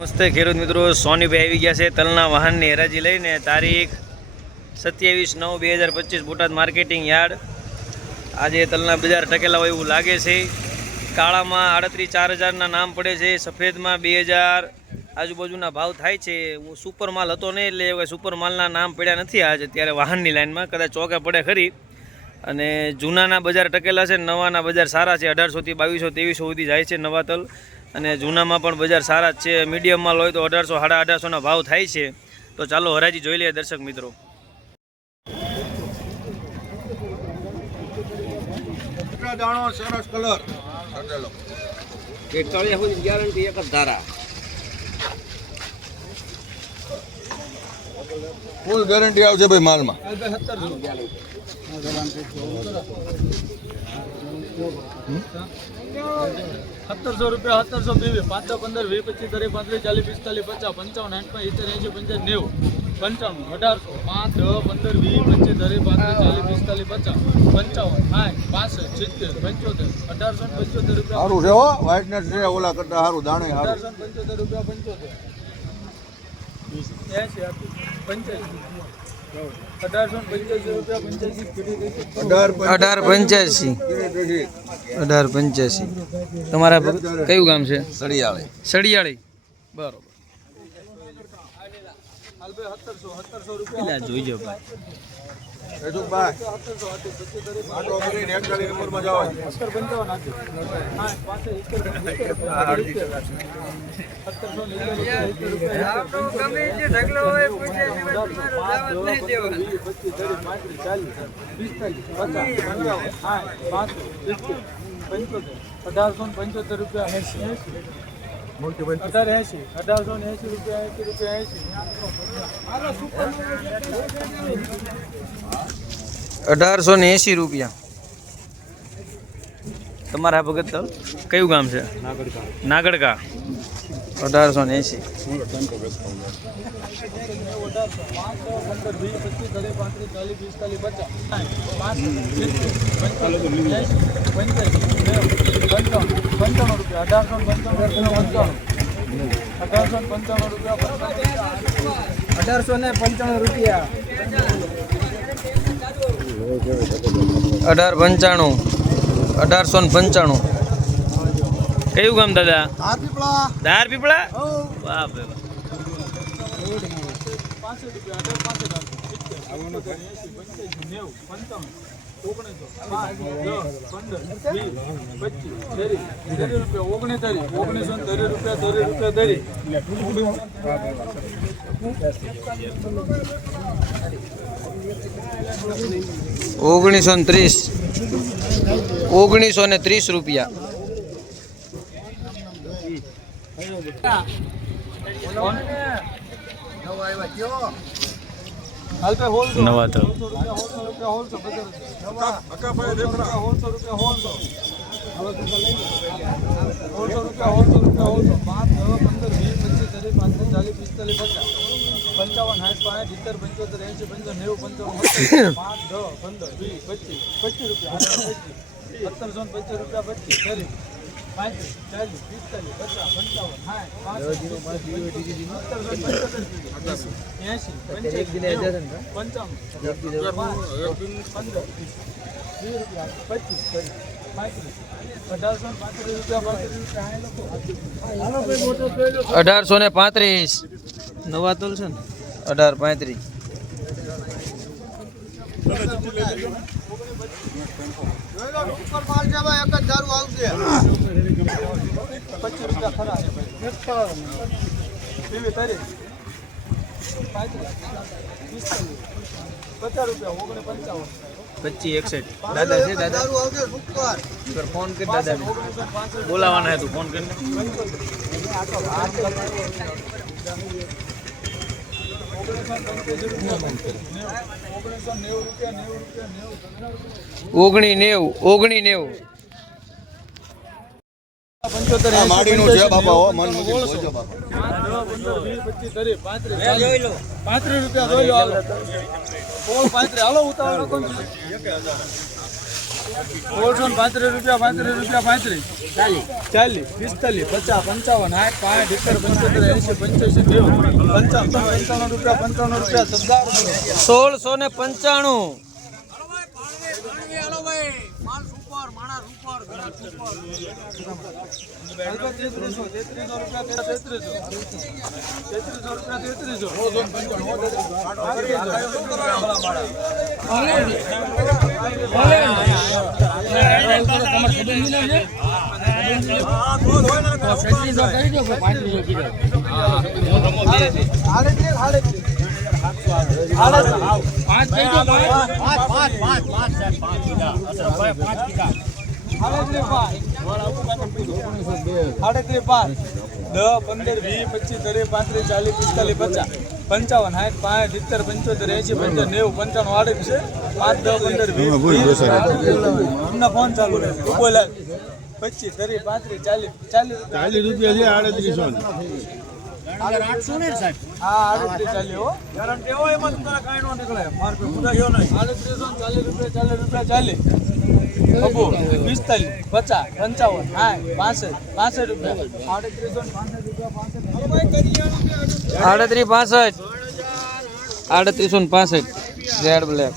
નમસ્તે ખેડૂત મિત્રો, સોનીભાઈ આવી ગયા છે તલના વાહનની હરાજી લઈને. તારીખ 27/9/2025 બોટાદ માર્કેટિંગ યાર્ડ. આજે તલના બજાર ટકેલા હોય એવું લાગે છે. કાળામાં 38-4000ના નામ પડે છે, સફેદમાં 2000 આજુબાજુના ભાવ થાય છે. હું સુપર માલ હતો નહીં એટલે સુપર માલના નામ પડ્યા નથી આજે અત્યારે વાહનની લાઇનમાં, કદાચ ચોકે પડે ખરી. અને જૂનાના બજાર ટકેલા છે, નવાના બજાર સારા છે. 1800 થી 2200-2300 સુધી જાય છે નવા તલ, અને જૂનામાં પણ બજાર સારા જ છે. મીડિયમ માલ હોય તો 1800-1850ના ભાવ થાય છે. તો ચાલો હરાજી જોઈ લઈએ દર્શક મિત્રો. સરસ કલર ગેરંટી એક જ ધારા, ફૂલ ગેરંટી આવશે ભાઈ માલમાં. 1700 રૂપિયા, 1720, 5, 15, 20, 25, 30, 35, 40, 45, 50, 55, 80, 85, 70, 55, 1800, 5, 10, 15, 20, 25, 30, 35, 40, 45, 50, 55, 1875 રૂપિયા. સારું છે હો, વ્હાઇટનેસ છે ઓલા કરતા સારું દાણે. 1875 રૂપિયા, 75, 1885 રૂપિયા, 1885. તમારા કયું ગામ છે? સળિયાળી. સળિયાળી, બરોબર. 1700 રૂપિયા જોઈજો ભાઈ. ₹1880. તમારા ભગત તલ કયું ગામ છે? નાગડકા. 1880. 1895. કયું ગામ દાદા? ધાર પીપળા. વાહ ભાઈ વાહ. 1930 રૂપિયા. નવા તલ 1835. નવા તલ છે ને 1835. દાદા છે દાદા ફોન કરી, દાદા બોલાવાના હે તું ફોન કરીને. 1990. માડીનું છે બાપા, હો મન મુજબ બોલજો બાપા. 35 રૂપિયા જોઈ લો. હાલો ઉતાવળ ₹1635 ₹35 40 40 45 50 55 60 70 80 85 90 ₹55 ફોન ચાલુ રહે 25 30 35 40 ₹3865 રેડ બ્લેક